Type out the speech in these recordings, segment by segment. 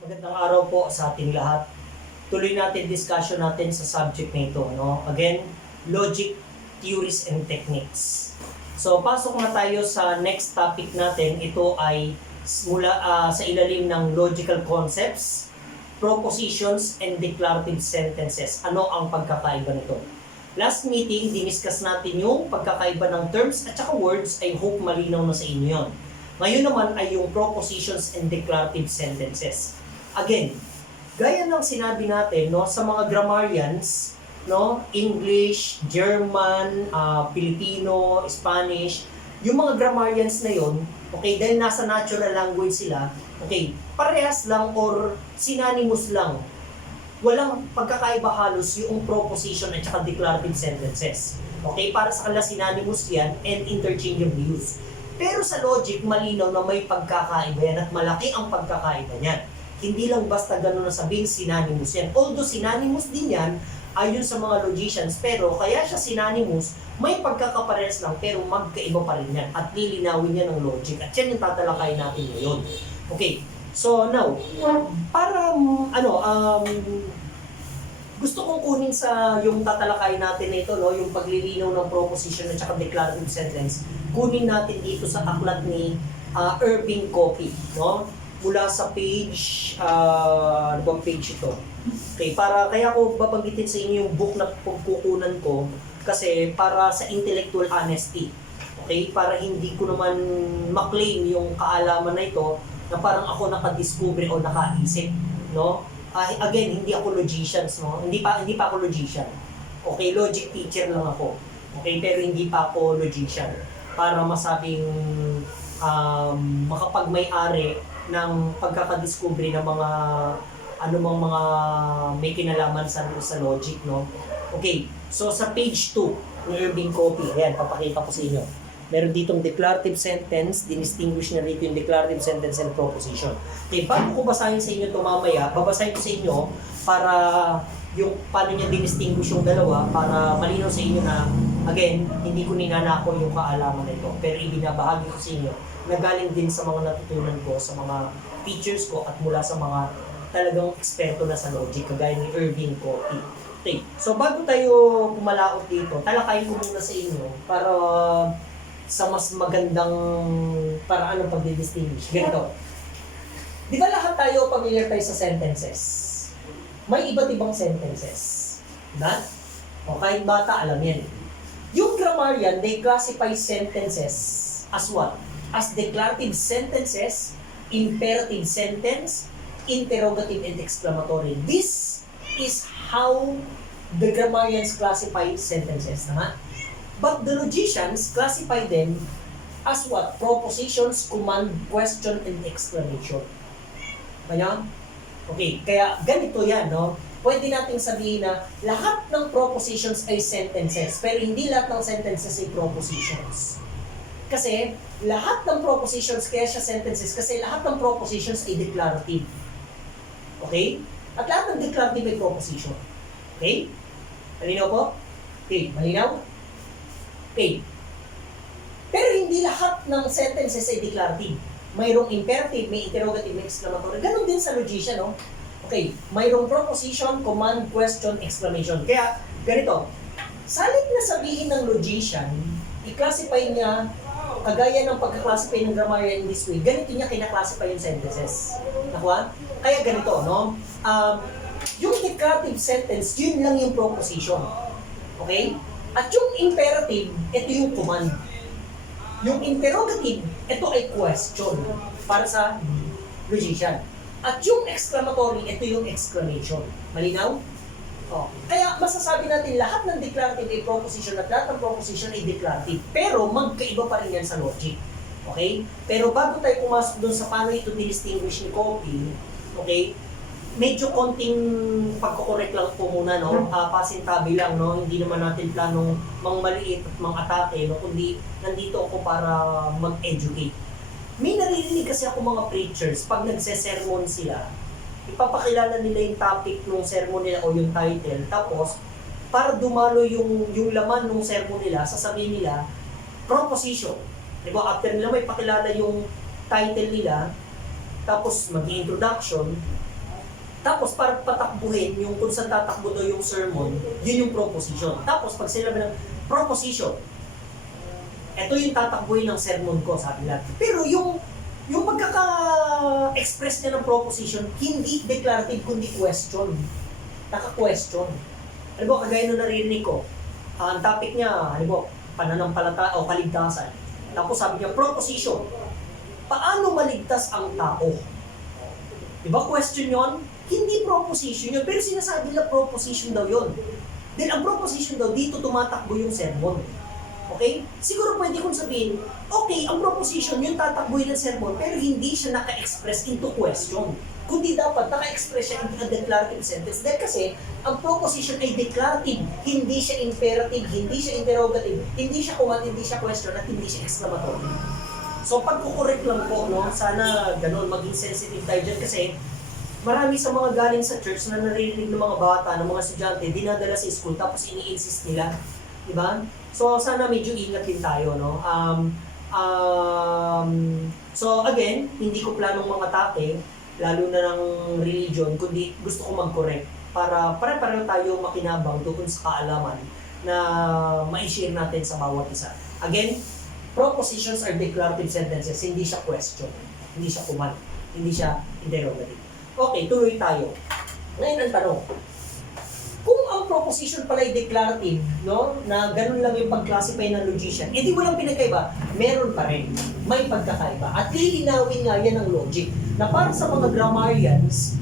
Magandang araw po sa ating lahat. Tuloy natin discussion natin sa subject na ito, no? Again, logic, theories, and techniques. So, pasok na tayo sa next topic natin. Ito ay mula sa ilalim ng logical concepts, propositions, and declarative sentences. Ano ang pagkakaiba nito? Last meeting, diniscuss natin yung pagkakaiba ng terms at saka words. I hope malinaw na sa inyo yun. Ngayon naman ay yung propositions and declarative sentences. Again, gaya ng sinabi natin, no, sa mga grammarians, no, English, German, Filipino, Spanish, yung mga grammarians na yon, okay, dahil nasa natural language sila, okay, parehas lang or synonymous lang. Walang pagkakaiba halos yung proposition at saka declarative sentences. Okay, para sa kanila synonymous yan and interchangeable use. Pero sa logic, malinaw na may pagkakaiba yan at malaki ang pagkakaiba niyan. Hindi lang basta gano'n na sabihin synonymous yan. Although synonymous din yan, ayon sa mga logicians, pero kaya siya synonymous, may pagkakaparehas lang, pero magkaiba pa rin yan. At lilinawin niya ng logic. At yan yung tatalakayin natin ngayon. Okay, so now, para, gusto kong kunin sa yung tatalakayin natin na ito, no, yung paglilinaw ng proposition at saka declarative sentence, kunin natin dito sa aklat ni Irving Copy, no? Mula sa page, ano bang page ito? Okay, kaya ko babanggitin sa inyo yung book na pagkukunan ko kasi para sa intellectual honesty. Okay, para hindi ko naman maklaim yung kaalaman na ito na parang ako nakadiscover o nakaisip, no? Again, hindi ako logicians, no? Hindi pa ako logician. Okay, logic teacher lang ako. Okay, pero hindi pa ako logician para masabing makapagmay-ari ng pagkakadiscovery ng mga mga may kinalaman sa logic, no? Okay, so sa page 2 ng Irving Copy, ayan, papakita ko sa inyo. Meron ditong declarative sentence, dinistinguish na rito yung declarative sentence and proposition. Okay, bago ko basahin sa inyo ito mamaya, babasahin ko sa inyo para yung paano niya dinistinguish yung dalawa para malinaw sa inyo na, again, hindi ko ninanako yung kaalaman na ito, pero ibinabahagi ko sa inyo na galing din sa mga natutunan ko, sa mga teachers ko at mula sa mga talagang eksperto na sa logic, kagaya ni Irving Copy. Okay, so bago tayo pumalaot dito, talakayin ko muna sa inyo para sa mas magandang paraan ng pagdidistinguish. Ganito. Di ba lahat tayo familiar tayo sa sentences? May iba't ibang sentences. Diba? O kahit bata, alam yan. Yung grammarian, they classify sentences as what? As declarative sentences, imperative sentence, interrogative, and exclamatory. This is how the grammarians classify sentences. Tama? But the logicians classify them as what? Propositions, command, question, and exclamation. Kaya? Okay, kaya ganito yan, no? Pwede nating sabihin na lahat ng propositions ay sentences, pero hindi lahat ng sentences ay propositions. Kasi lahat ng propositions, kaya siya sentences, kasi lahat ng propositions ay declarative. Okay? At lahat ng declarative ay proposition. Okay? Malinaw po? Okay, malinaw? Okay. Pero hindi lahat ng sentences ay declarative. Mayroong imperative, may interrogative, may exclamatory. Ganon din sa logician, no? Okay, mayroong proposition, command, question, exclamation. Kaya, ganito, salit na sabihin ng logician, i-classify niya, kagaya ng pagka-classify ng grammarian in this way, ganito niya kinaklasify yung sentences. Nakuha? Kaya ganito, no? Yung declarative sentence, yun lang yung proposition. Okay? At yung imperative, ito yung command. Yung interrogative, ito ay question para sa logician. At yung exclamatory, ito yung exclamation. Malinaw? Oh. Kaya masasabi natin lahat ng declarative ay proposition at lahat ng proposition ay declarative. Pero magkaiba pa rin yan sa logic. Okay? Pero bago tayo pumasok doon sa paano ito distinguish ni Copy, okay? Medyo konting pagko-correct lang po muna, no? Pasintabi lang, no? Hindi naman natin planong maliit at atake, no? Kundi nandito ako para mag-educate. May naririnig kasi ako mga preachers, pag nagse-sermon sila, ipapakilala nila yung topic ng sermon nila o yung title, tapos para dumalo yung laman ng sermon nila, sasabihin nila, proposition. Diba, after nila may pakilala yung title nila, tapos mag-introduction, Tapos, para patakbuhin, yung kung saan tatakbo daw yung sermon, yun yung proposition. Tapos, pag sinabi ng proposition, ito yung tatakbuhin ng sermon ko, sabi nila. Pero yung pagkaka-express niya ng proposition, hindi declarative, kundi question. Naka-question. Ano ba, kagaya nung naririnig ko, ang topic niya, ano ba, pananampalataya o kaligtasan. Tapos sabi niya, proposition. Paano maligtas ang tao? Diba question yon? Hindi proposition yun, pero sinasabi nila proposition daw yun. Then ang proposition daw, dito tumatakbo yung sermon. Okay? Siguro pwede kong sabihin, okay, ang proposition yung tatakbuhin ng sermon, pero hindi siya naka-express into question. Kundi dapat naka-express siya into a declarative sentence. Dahil kasi, ang proposition ay declarative, hindi siya imperative, hindi siya interrogative, hindi siya command, hindi siya question, at hindi siya exclamatory. So, pagkukorek lang po, no? Sana ganun, maging sensitive tayo dyan kasi marami sa mga galing sa church na naririnig ng mga bata, ng mga estudyante, dinadala sa school, tapos ini-insist nila. Diba? So, sana medyo ingat din tayo, no? So, again, hindi ko planong mga atake, lalo na ng religion, kundi gusto ko mag-correct para pare-pareho tayo makinabang doon sa kaalaman na ma-share natin sa bawat isa. Again, propositions are declarative sentences, hindi siya question, hindi siya command, hindi siya interrogative. Okay, tuloy tayo. Ngayon ang tanong, kung ang proposition pala ay declarative, no, na ganun lang yung pag-classify ng logician, edi walang pinagkaiba, meron pa rin, may pagkakaiba. At lilinawin nga yan ng logic, na para sa mga grammarians,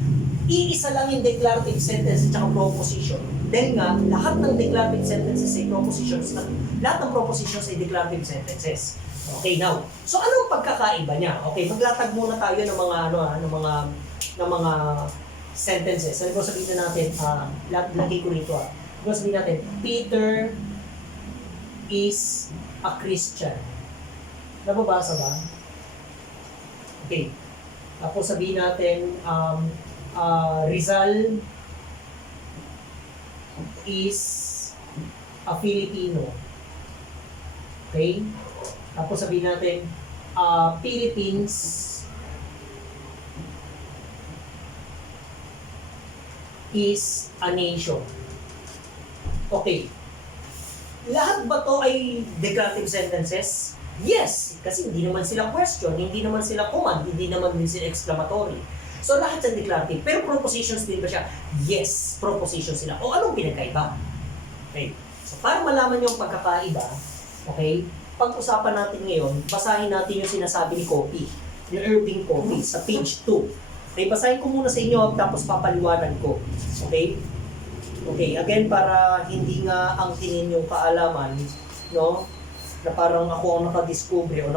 iisa lang yung declarative sentence at saka proposition. Dahil nga, lahat ng declarative sentences ay propositions, lahat ng propositions ay declarative sentences. Okay, now, so anong pagkakaiba niya? Okay, maglatag muna tayo ng mga sentences. Sabi ko, sabihin na natin, lagay ko rito Sabi ko, sabihin natin, Peter is a Christian. Nababasa ba? Okay. Tapos sabihin natin, Rizal is a Filipino. Okay? Tapos sabihin natin, Philippines is a nation. Okay. Lahat ba to ay declarative sentences? Yes, kasi hindi naman sila question, hindi naman sila command, hindi naman din sila exclamatory. So lahat yan declarative. Pero propositions din ba siya? Yes, propositions sila. O anong pinagkaiba? Okay. So para malaman yung pagkakaiba, okay, pag-usapan natin ngayon, basahin natin yung sinasabi ni Copy, ni Irving Copy, sa page 2. Okay, basahin ko muna sa inyo tapos papaliwanag ko. Okay? Okay, again, para hindi nga angkinin yung kaalaman, no? Na parang ako ang nakadiscover o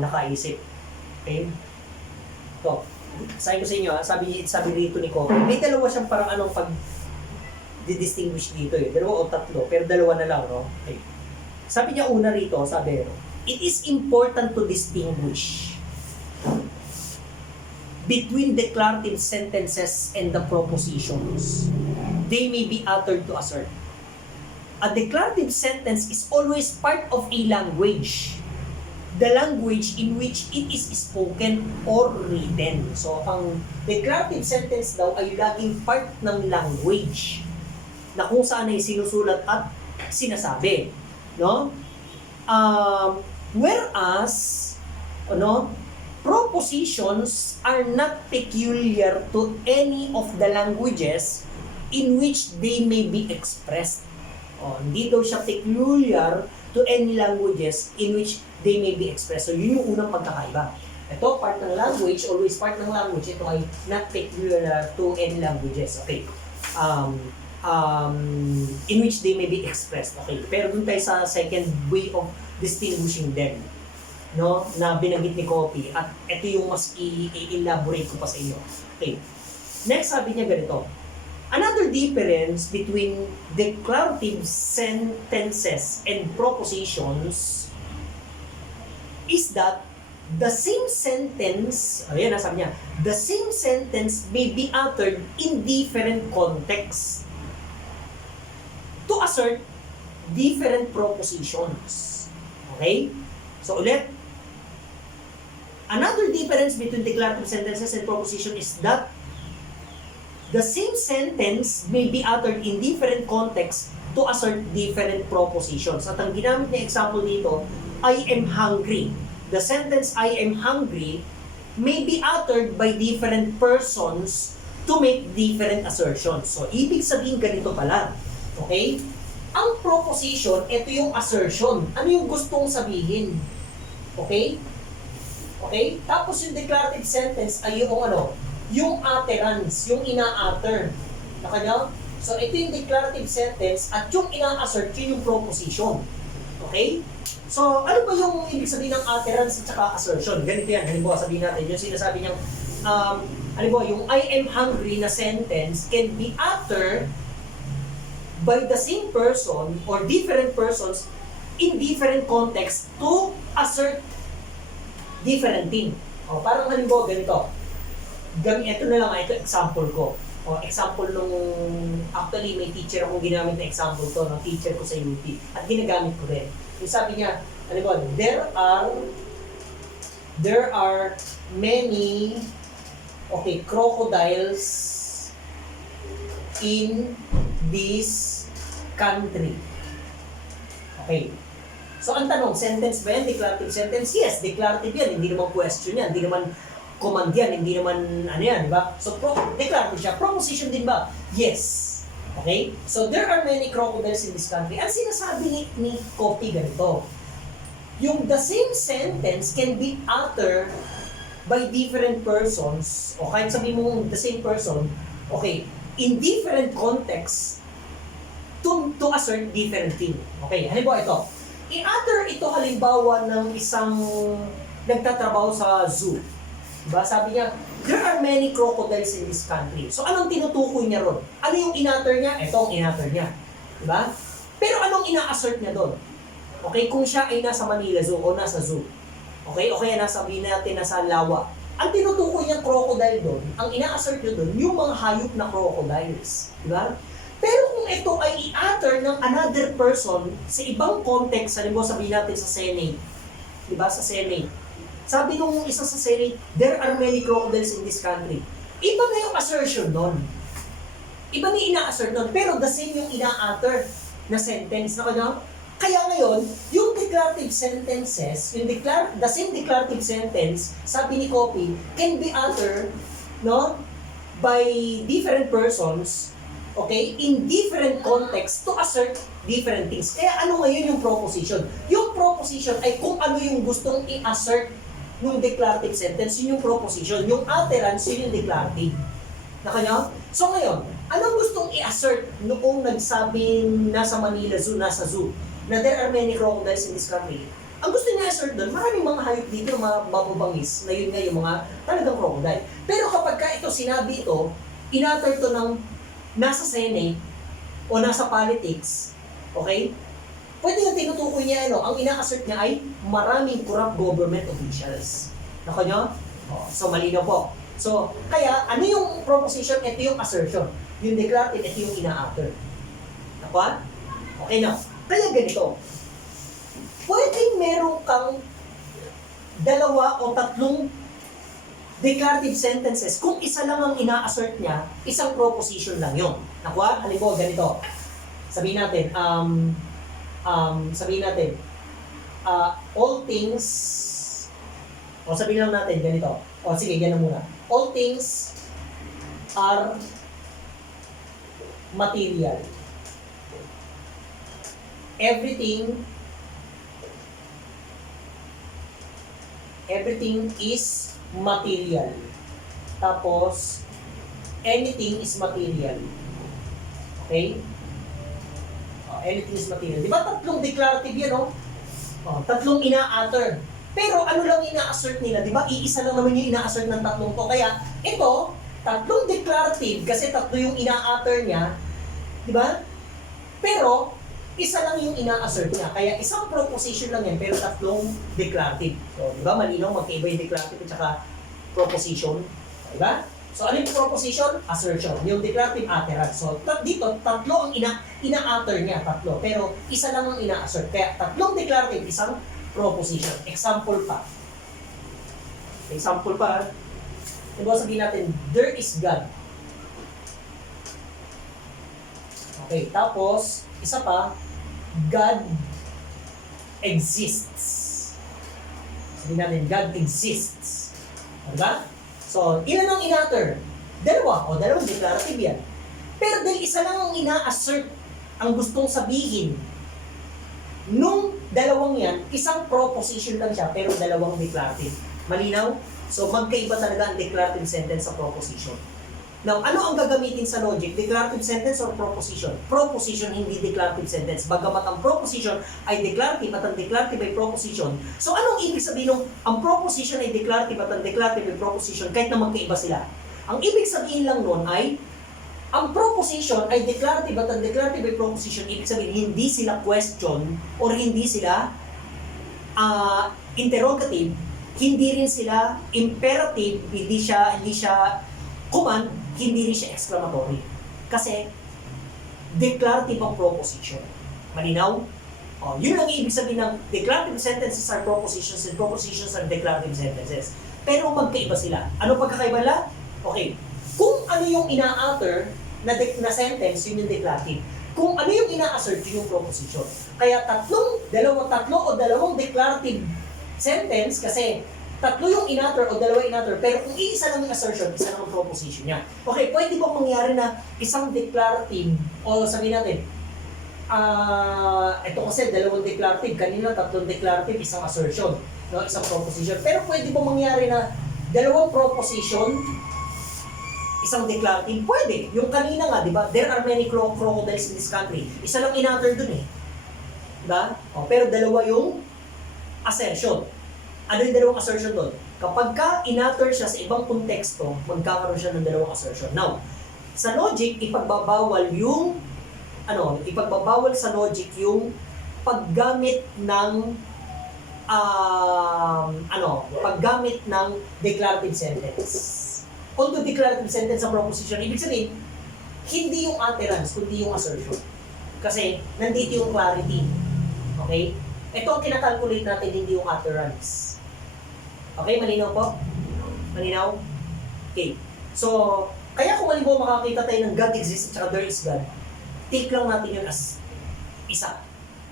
nakaisip. Okay? So, basahin ko sa inyo, sabi rito ni Copy. May dalawa siyang parang anong pag-distinguish dito eh. Dalawa o tatlo, pero dalawa na lang, no? Okay. Sabi niya una rito, sabi, it is important to distinguish between declarative sentences and the propositions. They may be uttered to assert. A declarative sentence is always part of a language. The language in which it is spoken or written. So, ang declarative sentence daw ay laging part ng language na kung saan ay sinusulat at sinasabi. No? Whereas, propositions are not peculiar to any of the languages in which they may be expressed. Hindi daw siya peculiar to any languages in which they may be expressed. So, yun yung unang pagkakaiba. Ito, part ng language, always part ng language. Ito ay not peculiar to any languages. Okay. In which they may be expressed. Okay. Pero dun tayo sa second way of distinguishing them, no, na binanggit ni Copy, at ito yung mas i-elaborate ko pa sa inyo. Okay. Next, sabi niya ganito. Another difference between declarative sentences and propositions is that the same sentence, ayan, sabi niya, the same sentence may be uttered in different contexts to assert different propositions. Okay? So ulit, Another difference between declarative sentences and proposition is that the same sentence may be uttered in different contexts to assert different propositions. At ang ginamit na example dito, I am hungry. The sentence I am hungry may be uttered by different persons to make different assertions. So, ibig sabihin ganito pala. Okay? Ang proposition, ito yung assertion. Ano yung gustong sabihin? Okay? Okay? Tapos yung declarative sentence ay yung ano? Yung utterance, yung ina-utter. Nakanya? So, ito yung declarative sentence at yung ina-assert, yun yung proposition. Okay? So, ano ba yung ibig sabihin ng utterance at saka assertion? Ganito yan. Halimbawa, sabihin natin, yung sinasabi niyang, halimbawa, yung I am hungry na sentence can be uttered by the same person or different persons in different contexts to assert different thing. O, parang halimbawa, ganito. Ito na lang, ito example ko. O, example nung, actually may teacher akong ginamit na example to, ng teacher ko sa UP. At ginagamit ko rin. Yung sabi niya, ano ba, there are many, okay, crocodiles in this country. Okay. So, ang tanong, sentence ba yan? Declarative sentence? Yes, declarative yan. Hindi naman question yan. Hindi naman command yan, hindi naman ano yan, di ba? So, declarative siya. Proposition din ba? Yes. Okay? So, there are many crocodiles in this country. Ang sinasabi ni Copy ganito, yung the same sentence can be uttered by different persons, o kahit sabihin mo the same person, okay, in different contexts to assert different thing. Okay, halimbawa ito. I-utter ito halimbawa ng isang nagtatrabaho sa zoo. Diba? Sabi niya, there are many crocodiles in this country. So, anong tinutukoy niya ron? Ano yung in-utter niya? Ito ang in-utter niya. Diba? Pero anong ina-assert niya doon? Okay, kung siya ay nasa Manila Zoo o nasa zoo. Okay, o kaya sabihin natin nasa Lawa. Ang tinutukoy niyang crocodile doon, ang ina-assert niya doon, yung mga hayop na crocodiles. Diba? Pero kung ito ay i-utter ng another person sa ibang context, halimbawa sabihin natin sa Senate. Diba? Sa Senate. Sabi nung isa sa Senate, there are many crocodiles in this country. Iba na yung assertion nun. Iba na yung ina-assert nun, pero the same yung ina-utter na sentence na kanya. Kaya ngayon, yung declarative sentences, the same declarative sentence, sabi ni Copy, can be uttered, no, by different persons, okay, in different contexts to assert different things. Kaya ano ngayon yung proposition? Yung proposition ay kung ano yung gustong i-assert nung declarative sentence, yun yung proposition. Yung utterance, yun yung declarative. Nakanya? So ngayon, anong gustong i-assert noong nagsabing nasa Manila Zoo, nasa zoo, na there are many crocodiles in this country? Ang gusto niya i-assert doon, maraming mga hayop dito, mga mababangis, na yun nga yung mga talagang crocodile. Pero kapag ka ito sinabi ito, in-utter to ng nasa Senate o nasa politics, okay? Pwede nga tinutukoy niya, ang ina-assert niya ay maraming corrupt government officials. Nako nyo? So, malinaw po. So, kaya, ano yung proposition? Ito yung assertion. Yung declarative, ito yung ina-utter. Nako? Okay na. Kaya ganito. Pwedeng meron kang 2 o 3 declarative sentences. Kung isa lang ang ina-assert niya, isang proposition lang yun. Nako? Halimbawa, ganito. Sabihin natin, all things, o sabihin lang natin, ganito. O sige, ganun muna. All things are material. Everything is material. Tapos, anything is material. Okay? Anything is material. Di ba 3 declarative yan, no? 3 ina-utter. Pero ano lang ina-assert nila? Di ba iisa lang naman yung ina-assert ng 3 to? Kaya ito, 3 declarative kasi 3 yung ina-utter niya. Di ba? Pero isa lang yung ina-assert niya. Kaya isang proposition lang yan, pero 3 declarative. So, di ba? Malinaw, magkaiba yung declarative at saka proposition. Di ba? So, ano yung proposition? Assertion. Yung declarative, utterance. So, dito, 3 ang ina-utter niya, 3. Pero, isa lang ang ina-assert. Kaya, 3 declarative, isang proposition. Example pa. Example pa, diba sabihin natin, there is God. Okay, tapos, isa pa, God exists. Sabihin natin, God exists. Diba? So, ilan ang in-utter? Dalawa, o dalawang declarative yan. Pero dahil isa lang ang ina-assert ang gustong sabihin, nung dalawang yan, isang proposition lang siya, pero dalawang declarative. Malinaw? So, magkaiba talaga ang declarative sentence sa proposition. Now, ano ang gagamitin sa logic? Declarative sentence or proposition? Proposition, hindi declarative sentence. Bagamat ang proposition ay declarative at ang declarative ay proposition. So, anong ibig sabihin ng ang proposition ay declarative at ang declarative ay proposition kahit na magkaiba sila? Ang ibig sabihin lang nun ay ang proposition ay declarative at ang declarative ay proposition. Ibig sabihin, hindi sila question or hindi sila interrogative, hindi rin sila imperative, hindi siya command, hindi rin siya exclamatory. Kasi, declarative ang proposition. Malinaw? Yun ang ibig sabihin ng declarative sentences are propositions and propositions are declarative sentences. Pero magkaiba sila. Ano pagkakaiba nila? Okay. Kung ano yung ina-utter na sentence, yun yung declarative. Kung ano yung ina-assert, yun yung proposition. Kaya tatlo o dalawang declarative sentence kasi tatlo yung in-utter o dalawa in-utter, pero kung iisa lang yung assertion, isa lang ang proposition niya. Okay, pwede bang mangyari na isang declarative, o sabihin natin, ito kasi dalawang declarative, kanina tatlong declarative, isang assertion, no? Isang proposition. Pero pwede bang mangyari na dalawang proposition, isang declarative? Pwede. Yung kanina nga, di ba? There are many crocodiles in this country. Isa lang in-utter dun eh. Diba? Pero dalawa yung assertion. Ano yung dalawang assertion doon? Kapag ka in-utter siya sa ibang konteksto, magkakaroon siya ng dalawang assertion. Now, sa logic, ipagbabawal sa logic yung paggamit ng paggamit ng declarative sentence. Although declarative sentence sa proposition, ibig sabihin, hindi yung utterance, kundi yung assertion. Kasi, nandito yung clarity. Okay? Ito ang kinakalculate natin, hindi yung utterance. Okay, malinaw po? Malinaw? Okay. So, kaya kung halimbawa makakita tayo ng God exists at there is God, take lang natin yun as isa.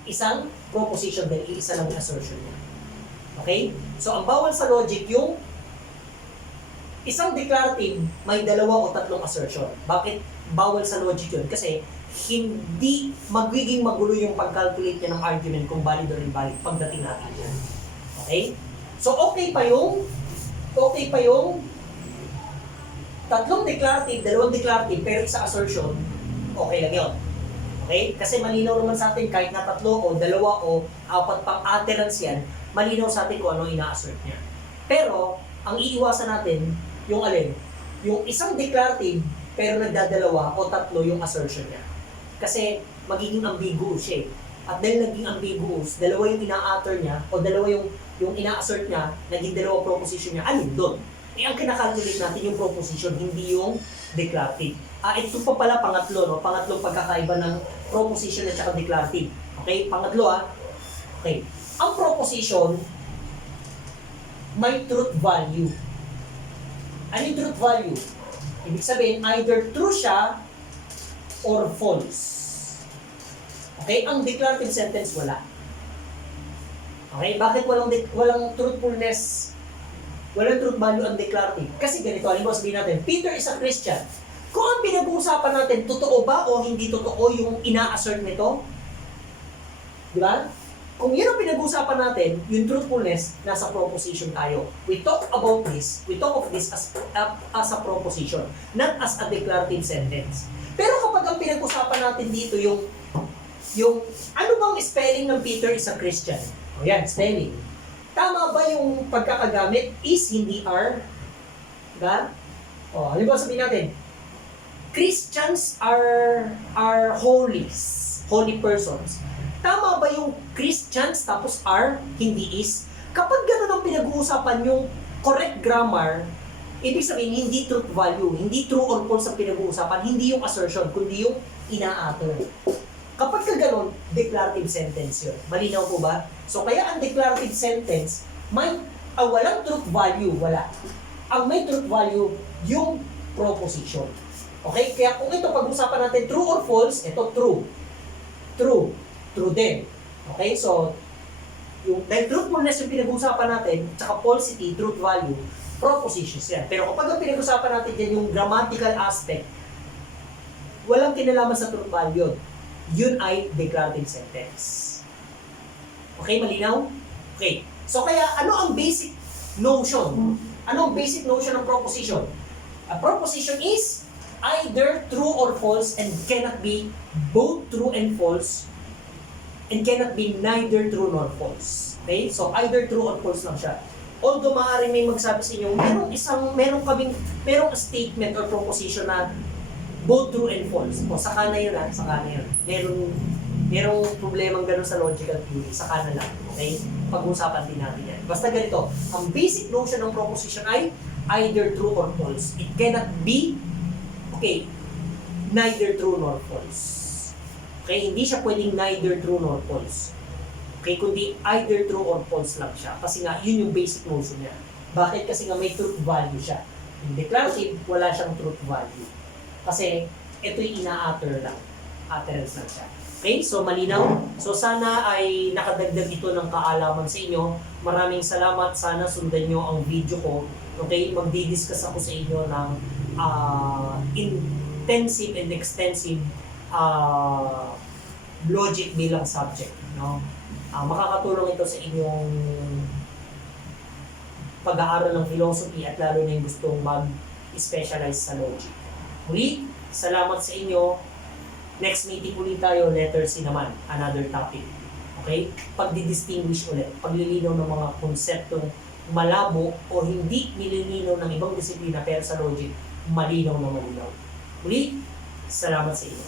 Isang proposition dahil isa lang yung assertion niya. Okay? So, ang bawal sa logic yung isang declarative may dalawa o tatlong assertion. Bakit bawal sa logic yun? Kasi hindi magiging magulo yung pag-calculate niya ng argument kung valid or invalid pagdating natin yan. Okay? So, okay pa yung tatlong declarative, dalawang declarative, pero isa assertion, okay lang yun. Okay? Kasi malinaw naman sa atin, kahit na tatlo o dalawa o apat pang utterance yan, malinaw sa atin kung ano ina-assert niya. Pero, ang iiwasan natin, yung alin? Yung isang declarative, pero nagdadalawa o tatlo yung assertion niya. Kasi, magiging ambiguous siya eh. At dahil naging ambiguous, dalawa yung ina-utter niya, o dalawa yung ina-assert niya, naging dalawa proposition niya, alin doon? Eh, ang kinakalculate natin yung proposition, hindi yung declarative. Ito pa pala pangatlo, no? Pangatlong pagkakaiba ng proposition at saka declarative. Okay? Pangatlo, Okay. Ang proposition, may truth value. Ano yung truth value? Ibig sabihin, either true siya or false. Okay? Ang declarative sentence, wala. Okay? Bakit walang truthfulness? Walang truth value ang declarative? Kasi ganito, halimbawa sabihin natin, Peter is a Christian. Kung ang pinag-uusapan natin, totoo ba o hindi totoo yung ina-assert nito? Di ba? Kung yun ang pinag-uusapan natin, yung truthfulness, nasa proposition tayo. We talk of this as a proposition, not as a declarative sentence. Pero kapag ang pinag-usapan natin dito yung ano bang spelling ng Peter is a Christian? O yan, spelling. Tama ba yung pagkakagamit is, hindi are? Diba? O, halimbawa sabihin natin, Christians are holy persons. Tama ba yung Christians tapos are, hindi is? Kapag gano'n ang pinag-uusapan yung correct grammar, ibig sabihin, hindi truth value, hindi true or false ang pinag-uusapan, hindi yung assertion, kundi yung ina-utter. Kapag ka gano'n, declarative sentence yun. Malinaw po ba? So, kaya ang declarative sentence, may Ang walang truth value, wala. Ang may truth value, yung proposition. Okay? Kaya kung ito pag-usapan natin true or false, ito true. True. True din. Okay? So, dahil truthfulness yung pinag-usapan natin, tsaka falsity, truth value, propositions yan. Pero kapag ang pinag-usapan natin dyan yung grammatical aspect, walang kinalaman sa truth value. Yun ay declarative sentence. Okay, malinaw? Okay. So kaya, ano ang basic notion? Ano ang basic notion ng proposition? A proposition is either true or false and cannot be both true and false and cannot be neither true nor false. Okay? So either true or false lang siya. Although maaari may magsabi sa inyo, merong statement or proposition na both true and false. O, saka na yun saka na yun. Merong problemang ganun sa logical theory, saka na lang. Okay? Pag-usapan din natin yan. Basta ganito, ang basic notion ng proposition ay either true or false. It cannot be, neither true nor false. Okay? Hindi siya pwedeng neither true nor false. Okay? Kundi either true or false lang siya. Kasi nga, yun yung basic notion niya. Bakit? Kasi nga may truth value siya. In declarative, wala siyang truth value. Kasi ito'y ina-utter lang. Utterance lang siya. Okay? So, malinaw. So, sana ay nakadagdag ito ng kaalaman sa inyo. Maraming salamat. Sana sundan nyo ang video ko. Okay? Magdi-discuss ako sa inyo ng intensive and extensive logic bilang subject. No? Makakatulong ito sa inyong pag-aaral ng philosophy at lalo na yung gustong mag-specialize sa logic. Muli, salamat sa inyo. Next meeting ulit tayo, letter C naman, another topic. Okay? Pagdi-distinguish ulit, paglilinaw ng mga konseptong malabo o hindi nililinaw ng ibang disiplina pero sa logic, malinaw na malinaw. Muli, salamat sa inyo.